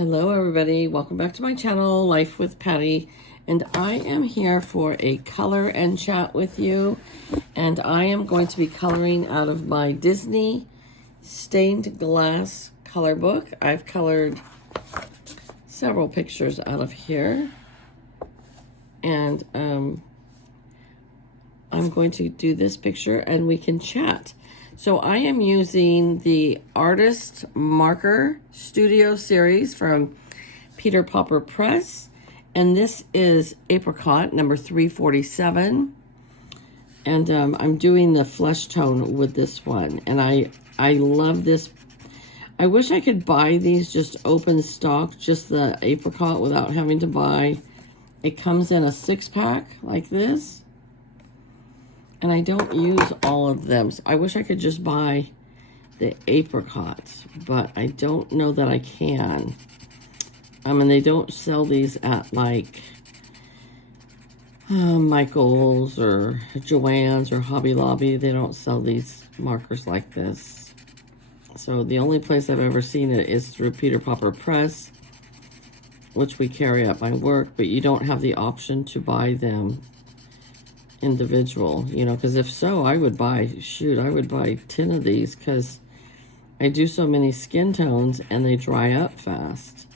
Hello everybody, welcome back to my channel, Life with Patty, and I am here for a color and chat with you, and I am going to be coloring out of my Disney stained glass color book. I've colored several pictures out of here, and I'm going to do this picture and we can chat. So I am using the Artist Marker Studio series from Peter Popper Press. And this is Apricot number 347. And I'm doing the flesh tone with this one. And I love this. I wish I could buy these just open stock, just the apricot, without having to buy. It comes in a 6-pack like this. And I don't use all of them. So I wish I could just buy the apricots, but I don't know that I can. And they don't sell these at like Michael's or Joann's or Hobby Lobby. They don't sell these markers like this. So the only place I've ever seen it is through Peter Popper Press, which we carry at my work, but you don't have the option to buy them individual, you know, because if so, I would buy 10 of these, because I do so many skin tones and they dry up fast.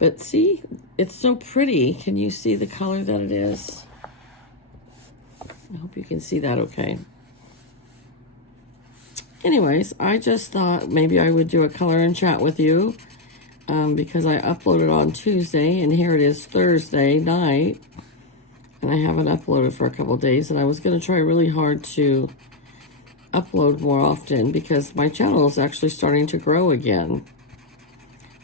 But see, it's so pretty. Can you see the color that it is? I hope you can see that okay. Anyways, I just thought maybe I would do a color and chat with you, because I uploaded on Tuesday and here it is Thursday night. And I haven't uploaded for a couple days, and I was going to try really hard to upload more often because my channel is actually starting to grow again.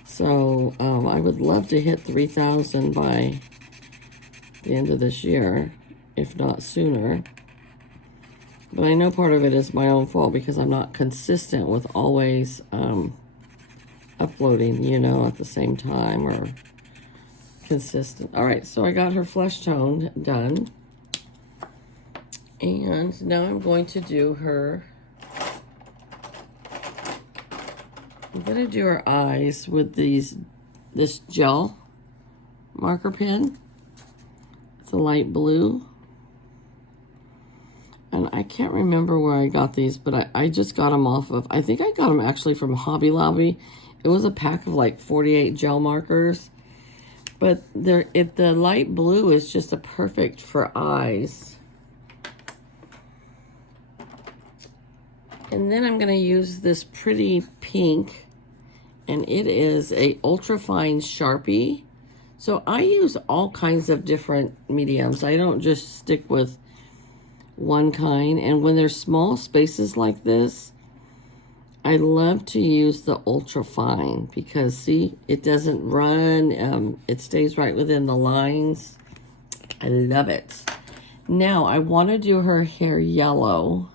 So I would love to hit 3,000 by the end of this year, if not sooner. But I know part of it is my own fault because I'm not consistent with always uploading, you know, at the same time or consistent. All right, so I got her flesh tone done, and now I'm going to do her. I'm going to do her eyes with this gel marker pen. It's a light blue, and I can't remember where I got these, but I just got them off of, I think I got them actually from Hobby Lobby. It was a pack of like 48 gel markers. But the light blue is just a perfect for eyes. And then I'm going to use this pretty pink. And it is a ultra fine Sharpie. So I use all kinds of different mediums. I don't just stick with one kind. And when there's small spaces like this, I love to use the ultra fine because, see, it doesn't run. It stays right within the lines. I love it. Now, I want to do her hair yellow.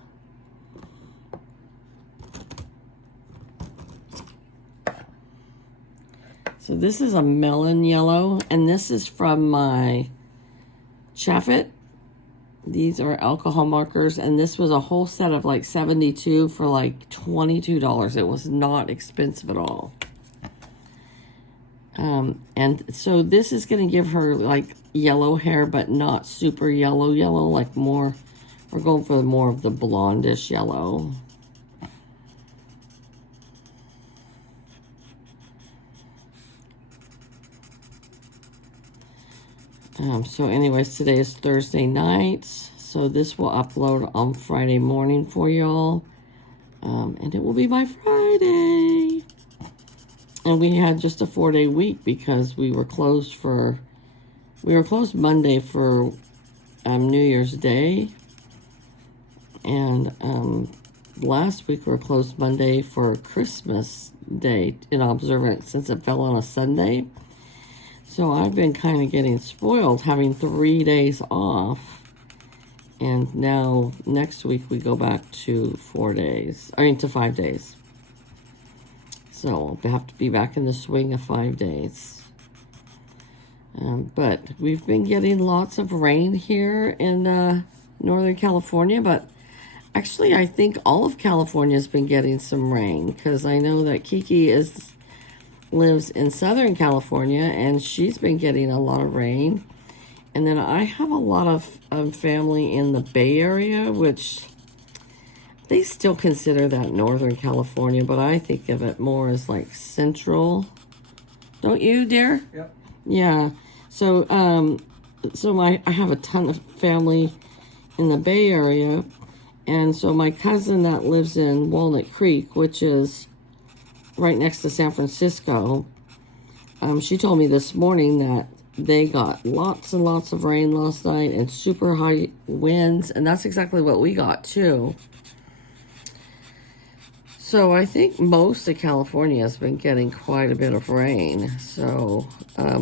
So this is a melon yellow, and this is from my Chaffet. These are alcohol markers, and this was a whole set of like 72 for like $22. It was not expensive at all. And so this is going to give her like yellow hair, but not super yellow, like more, we're going for more of the blondish yellow. So anyways, today is Thursday night, so this will upload on Friday morning for y'all, and it will be my Friday. And we had just a 4-day week because we were closed Monday for New Year's Day, and last week we were closed Monday for Christmas Day in observance since it fell on a Sunday. So I've been kind of getting spoiled having 3 days off. And now next week we go back to 4 days. To 5 days. So I'll have to be back in the swing of 5 days. But we've been getting lots of rain here in Northern California. But actually I think all of California has been getting some rain. Because I know that Kiki is lives in Southern California, and she's been getting a lot of rain. And then I have a lot of family in the Bay Area, which they still consider that Northern California, but I think of it more as like central. Don't you, dear? Yep. Yeah. So, I have a ton of family in the Bay Area, and so my cousin that lives in Walnut Creek, which is right next to San Francisco, she told me this morning that they got lots and lots of rain last night and super high winds, and that's exactly what we got too. So I think most of California has been getting quite a bit of rain. So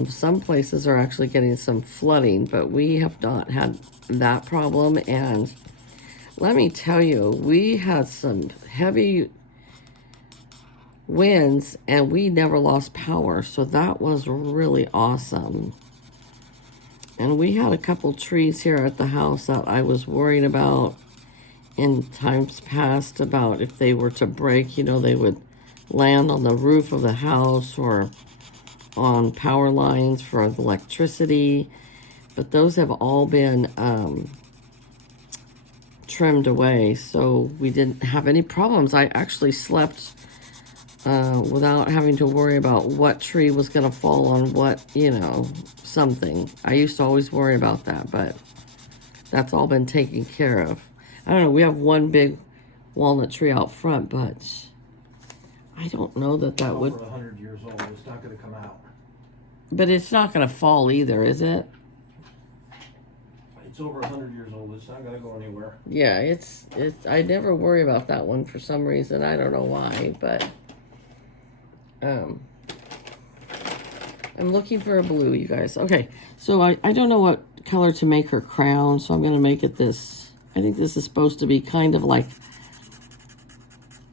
some places are actually getting some flooding, but we have not had that problem. And let me tell you, we had some heavy winds and we never lost power. So that was really awesome. And we had a couple trees here at the house that I was worried about in times past, about if they were to break, you know, they would land on the roof of the house or on power lines for the electricity. But those have all been trimmed away, so we didn't have any problems. I actually slept without having to worry about what tree was going to fall on what, you know, something. I used to always worry about that, but that's all been taken care of. I don't know, we have one big walnut tree out front, but I don't know that that would... Over 100 years old, it's not going to come out. But it's not going to fall either, is it? It's over 100 years old, it's not going to go anywhere. Yeah, it's I never worry about that one for some reason. I don't know why, but I'm looking for a blue, you guys. Okay, so I don't know what color to make her crown, so I'm going to make it this. I think this is supposed to be kind of like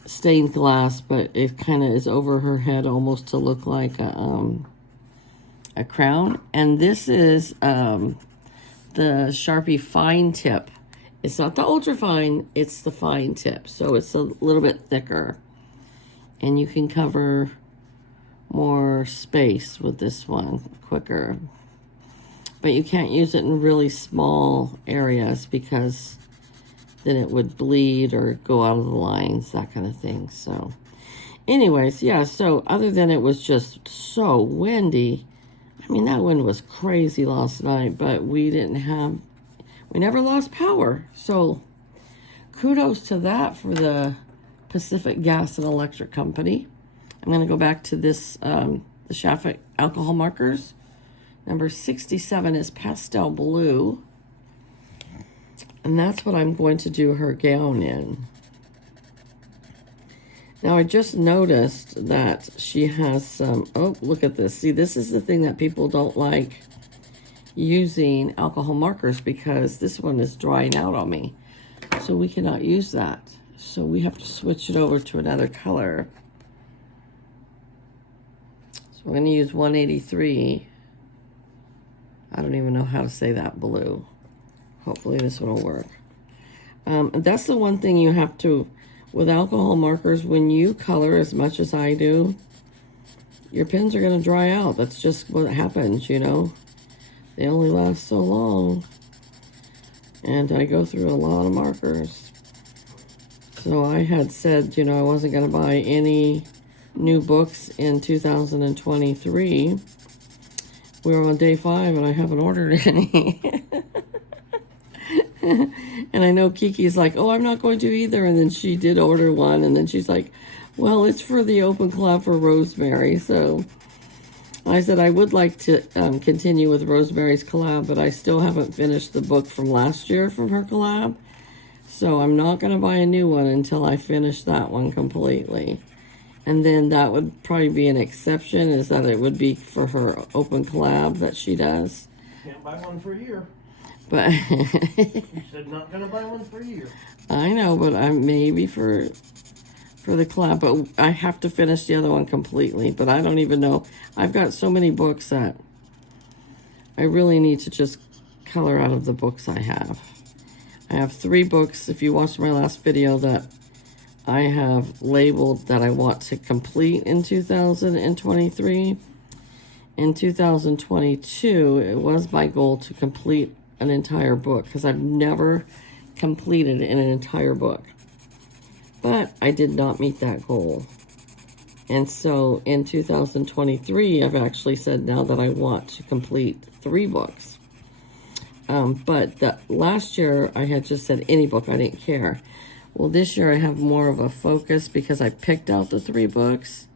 stained glass, but it kind of is over her head almost to look like a crown. And this is the Sharpie fine tip. It's not the ultra fine, it's the fine tip. So it's a little bit thicker. And you can cover more space with this one quicker. But you can't use it in really small areas because then it would bleed or go out of the lines, that kind of thing. So anyways, yeah, so other than it was just so windy, I mean, that wind was crazy last night, but we never lost power. So kudos to that for the Pacific Gas and Electric Company. I'm going to go back to this, the Schaffet alcohol markers. Number 67 is pastel blue. And that's what I'm going to do her gown in. Now, I just noticed that she has some... Oh, look at this. See, this is the thing that people don't like using alcohol markers, because this one is drying out on me. So we cannot use that. So we have to switch it over to another color. So we're going to use 183. I don't even know how to say that, blue. Hopefully this one will work. That's the one thing you have to, with alcohol markers, when you color as much as I do, your pens are going to dry out. That's just what happens, you know. They only last so long. And I go through a lot of markers. So I had said, you know, I wasn't going to buy any new books in 2023. We were on day 5 and I haven't ordered any. And I know Kiki's like, oh, I'm not going to either. And then she did order one. And then she's like, well, it's for the open collab for Rosemary. So I said I would like to continue with Rosemary's collab, but I still haven't finished the book from last year from her collab. So I'm not going to buy a new one until I finish that one completely. And then that would probably be an exception, is that it would be for her open collab that she does. Can't buy one for a year. But You said not gonna buy one for a year. I know, but I'm maybe for the collab, but I have to finish the other one completely. But I don't even know. I've got so many books that I really need to just color out of the books I have. I have 3 books, if you watched my last video, that I have labeled that I want to complete in 2023. In 2022, it was my goal to complete an entire book because I've never completed an entire book. But I did not meet that goal. And so in 2023, I've actually said now that I want to complete 3 books. But last year, I had just said any book, I didn't care. Well, this year I have more of a focus because I picked out the 3 books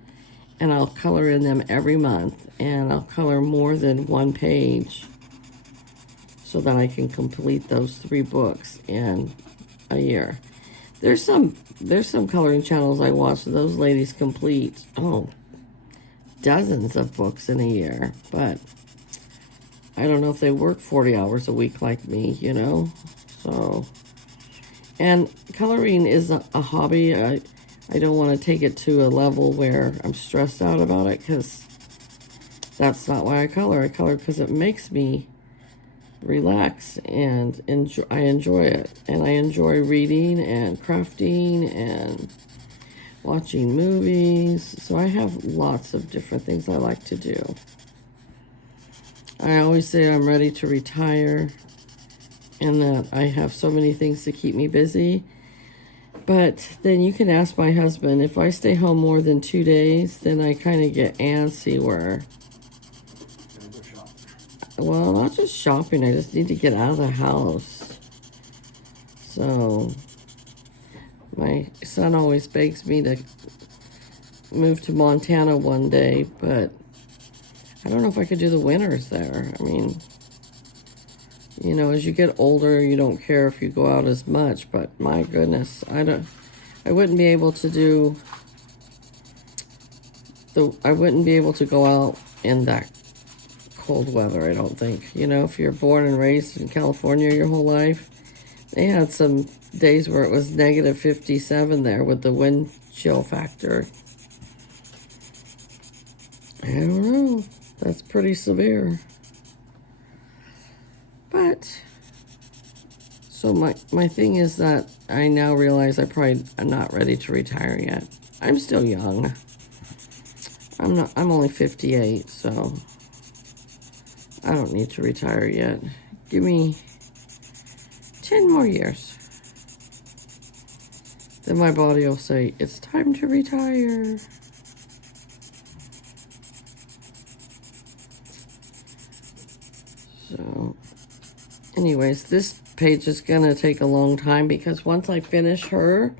and I'll color in them every month. And I'll color more than 1 page so that I can complete those 3 books in a year. There's some coloring channels I watch. Those ladies complete, dozens of books in a year. But I don't know if they work 40 hours a week like me, you know? So, and coloring is a hobby. I don't want to take it to a level where I'm stressed out about it because that's not why I color. I color because it makes me relax and I enjoy it. And I enjoy reading and crafting and watching movies. So I have lots of different things I like to do. I always say I'm ready to retire and that I have so many things to keep me busy. But then you can ask my husband, if I stay home more than 2 days, then I kind of get antsy where, Gonna go shop. well, not just shopping, I just need to get out of the house. So my son always begs me to move to Montana one day, but I don't know if I could do the winters there. I mean, you know, as you get older, you don't care if you go out as much, but my goodness, I wouldn't be able to do I wouldn't be able to go out in that cold weather, I don't think. You know, if you're born and raised in California your whole life, they had some days where it was negative 57 there with the wind chill factor. I don't know. That's pretty severe. But, so my thing is that I now realize I'm not ready to retire yet. I'm still young. I'm only 58, so I don't need to retire yet. Give me 10 more years. Then my body will say, it's time to retire. So, anyways, this page is going to take a long time because once I finish her,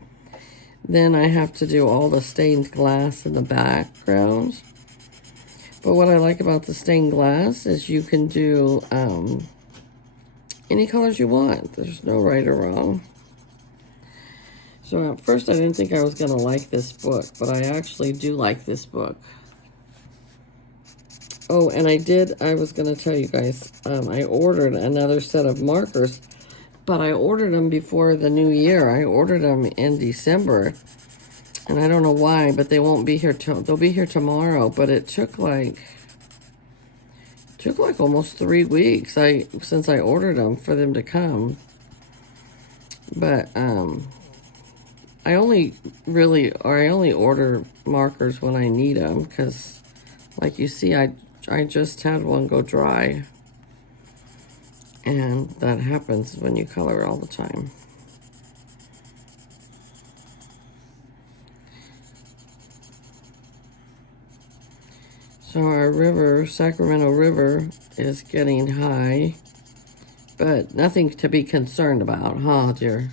then I have to do all the stained glass in the background. But what I like about the stained glass is you can do any colors you want. There's no right or wrong. So at first I didn't think I was going to like this book, but I actually do like this book. Oh, and I was going to tell you guys, I ordered another set of markers, but I ordered them before the new year. I ordered them in December, and I don't know why, but they won't be here they'll be here tomorrow, but it took like almost 3 weeks since I ordered them for them to come. But I only order markers when I need them because, like you see, I just had one go dry, and that happens when you color all the time. So our river, Sacramento River, is getting high, but nothing to be concerned about, huh, dear?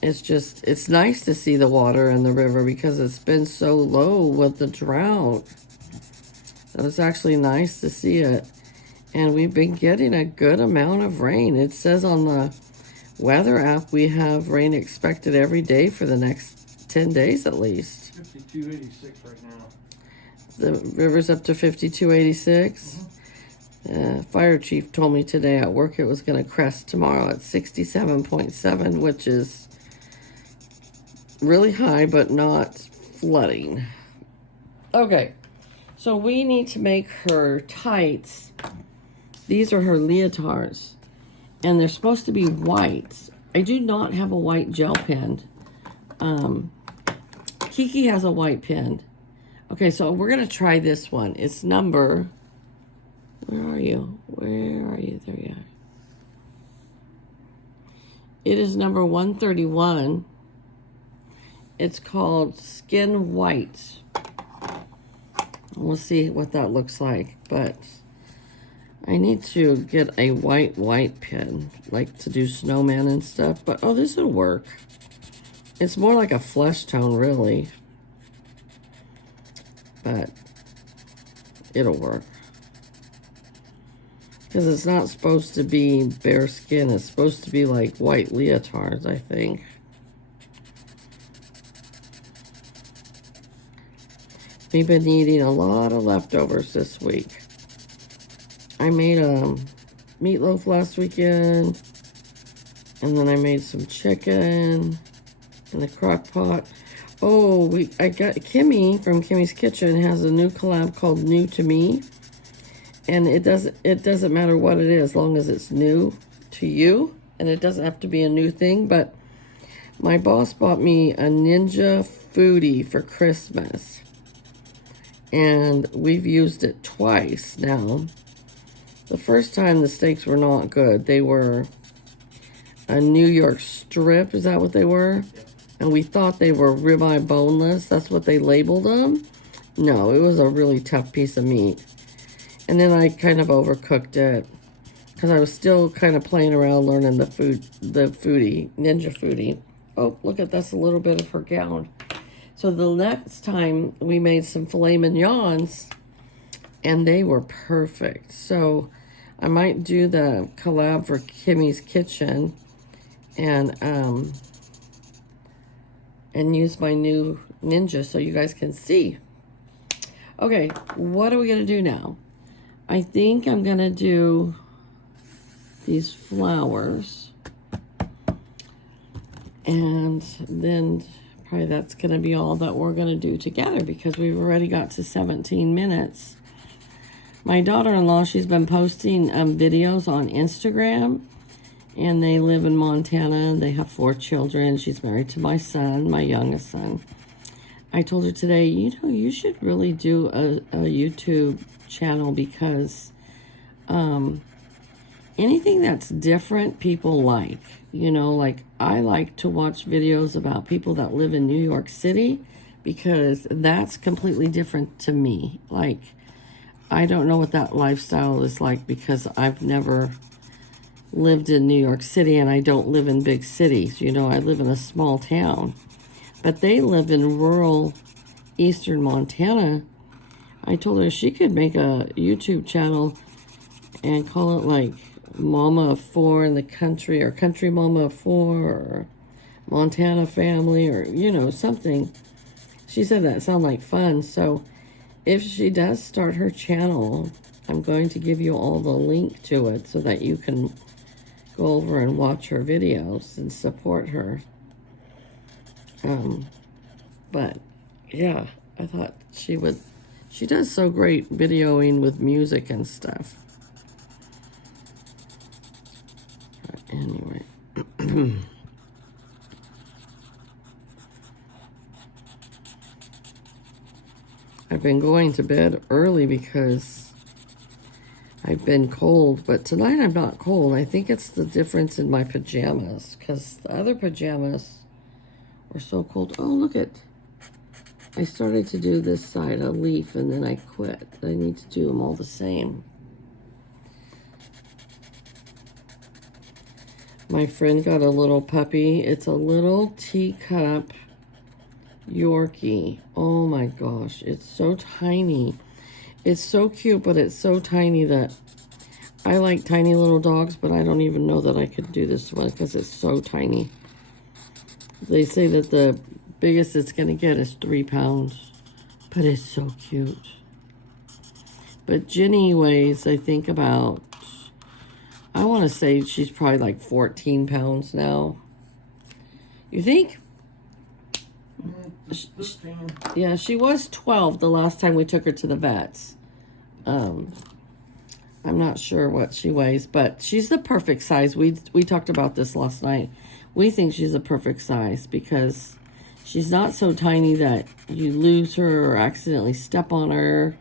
It's nice to see the water in the river because it's been so low with the drought. It was actually nice to see it. And we've been getting a good amount of rain. It says on the weather app we have rain expected every day for the next 10 days at least. 52.86 right now. The river's up to 52.86. Fire chief told me today at work it was going to crest tomorrow at 67.7, which is really high, but not flooding. Okay, so we need to make her tights. These are her leotards, and they're supposed to be white. I do not have a white gel pen, Kiki has a white pen. Okay, so we're going to try this one. It's number... Where are you? Where are you? There you are. It is number 131. It's called Skin White. We'll see what that looks like, but I need to get a white pen, like to do snowman and stuff, but oh, this will work. It's more like a flesh tone, really, but it'll work. Because it's not supposed to be bare skin, it's supposed to be like white leotards, I think. We've been eating a lot of leftovers this week. I made a meatloaf last weekend, and then I made some chicken in the crock pot. Oh, I got Kimmy from Kimmy's Kitchen has a new collab called New to Me, and it doesn't matter what it is, as long as it's new to you, and it doesn't have to be a new thing. But my boss bought me a Ninja Foodie for Christmas, and we've used it twice now. The first time the steaks were not good. They were a New York strip, is that what they were? And we thought they were ribeye boneless. That's what they labeled them. No, it was a really tough piece of meat. And then I kind of overcooked it because I was still kind of playing around learning the foodie, Ninja Foodie. Oh, look at that's a little bit of her gown. So the next time we made some filet mignons, and they were perfect. So I might do the collab for Kimmy's Kitchen and use my new Ninja so you guys can see. Okay, what are we gonna do now? I think I'm gonna do these flowers, and then probably that's gonna be all that we're gonna do together because we've already got to 17 minutes. My daughter-in-law, she's been posting videos on Instagram, and they live in Montana. They have 4 children. She's married to my son, my youngest son. I told her today, you know, you should really do a YouTube channel because anything that's different, people like. You know, like I like to watch videos about people that live in New York City because that's completely different to me. Like, I don't know what that lifestyle is like because I've never lived in New York City and I don't live in big cities. You know, I live in a small town. But they live in rural eastern Montana. I told her she could make a YouTube channel and call it like Mama of 4 in the country, or Country Mama of 4, or Montana Family, or, you know, something. She said that sounded like fun. So if she does start her channel, I'm going to give you all the link to it so that you can go over and watch her videos and support her. But yeah, I thought she does so great videoing with music and stuff. Anyway. I've been going to bed early because I've been cold, but tonight I'm not cold. I think it's the difference in my pajamas because the other pajamas were so cold. Oh, look at, I started to do this side, a leaf, and then I quit. I need to do them all the same. My friend got a little puppy. It's a little teacup Yorkie. Oh my gosh, it's so tiny. It's so cute, but it's so tiny that I like tiny little dogs, but I don't even know that I could do this one because it's so tiny. They say that the biggest it's going to get is 3 pounds, but it's so cute. But Ginny weighs, I think, about, I want to say she's probably like 14 pounds now. You think? 15. Yeah, she was 12 the last time we took her to the vets. I'm not sure what she weighs, but she's the perfect size. We talked about this last night. We think she's a perfect size because She's not so tiny that you lose her or accidentally step on her,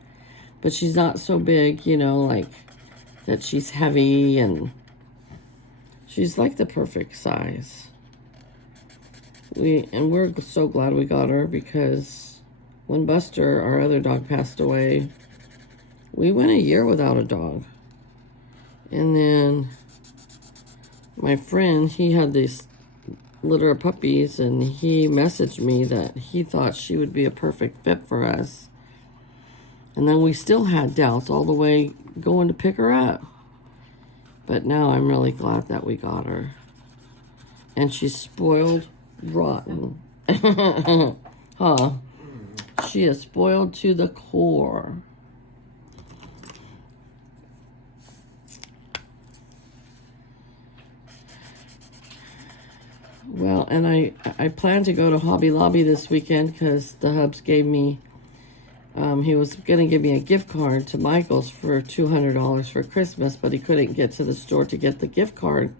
but she's not so big, you know, like that she's heavy, and she's like the perfect size. We're so glad we got her, because when Buster, our other dog, passed away, we went a year without a dog. And then my friend, he had this litter of puppies, and he messaged me that he thought she would be a perfect fit for us. And then we still had doubts all the way going to pick her up. But now I'm really glad that we got her. And she's spoiled rotten. Huh? She is spoiled to the core. Well, and I plan to go to Hobby Lobby this weekend, because the Hubs gave me, he was going to give me a gift card to Michael's for $200 for Christmas, but he couldn't get to the store to get the gift card.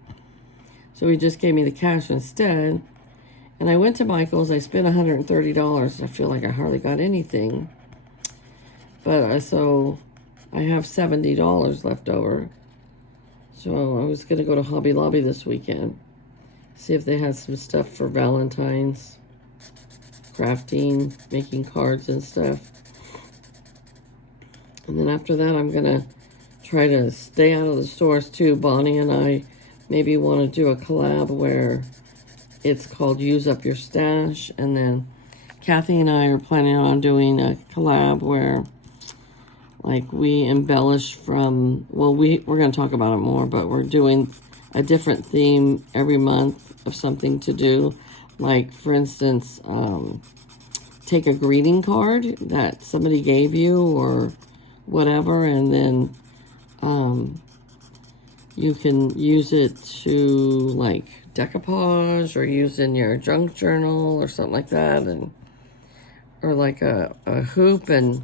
So he just gave me the cash instead. And I went to Michael's, I spent $130. I feel like I hardly got anything. But so I have $70 left over. So I was going to go to Hobby Lobby this weekend. See if they had some stuff for Valentine's, crafting, making cards and stuff. And then after that, I'm going to try to stay out of the stores too. Bonnie and I maybe want to do a collab where it's called Use Up Your Stash. And then Kathy and I are planning on doing a collab where, like, we embellish from, well, we're going to talk about it more, but we're doing a different theme every month of something to do. Like, for instance, take a greeting card that somebody gave you or whatever, and then you can use it to, like, decoupage or use in your junk journal or something like that, and or like a hoop and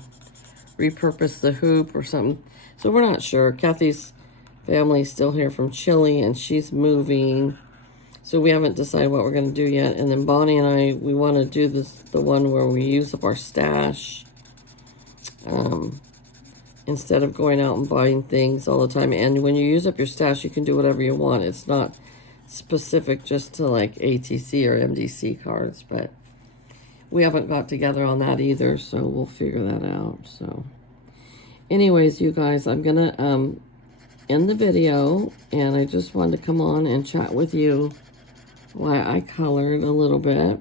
repurpose the hoop or something. So we're not sure. Kathy's family's still here from Chile, and she's moving, so we haven't decided what we're going to do yet. And then Bonnie and I, we want to do the one where we use up our stash, instead of going out and buying things all the time. And when you use up your stash, you can do whatever you want. It's not specific just to like ATC or MDC cards, but we haven't got together on that either, so we'll figure that out. So anyways, you guys, I'm gonna end the video, and I just wanted to come on and chat with you while I colored a little bit.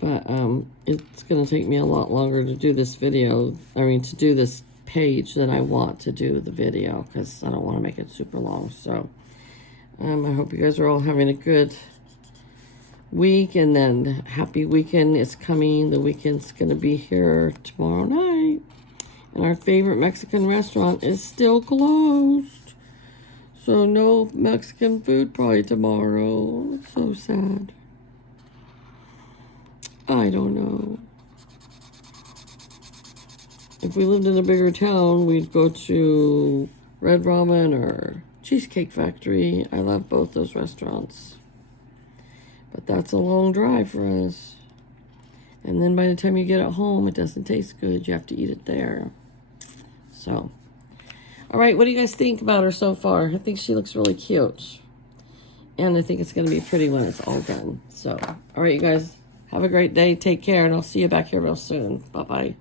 But it's gonna take me a lot longer to do this video, to do this page than I want to do the video, because I don't want to make it super long. So I hope you guys are all having a good week, and then happy weekend is coming. The weekend's gonna be here tomorrow night, and our favorite Mexican restaurant is still closed, so no Mexican food probably tomorrow. It's so sad. I don't know. If we lived in a bigger town, we'd go to Red Ramen or Cheesecake Factory. I love both those restaurants. But that's a long drive for us. And then by the time you get it home, it doesn't taste good. You have to eat it there. So, all right, what do you guys think about her so far? I think she looks really cute. And I think it's going to be pretty when it's all done. So, all right, you guys, have a great day. Take care, and I'll see you back here real soon. Bye-bye.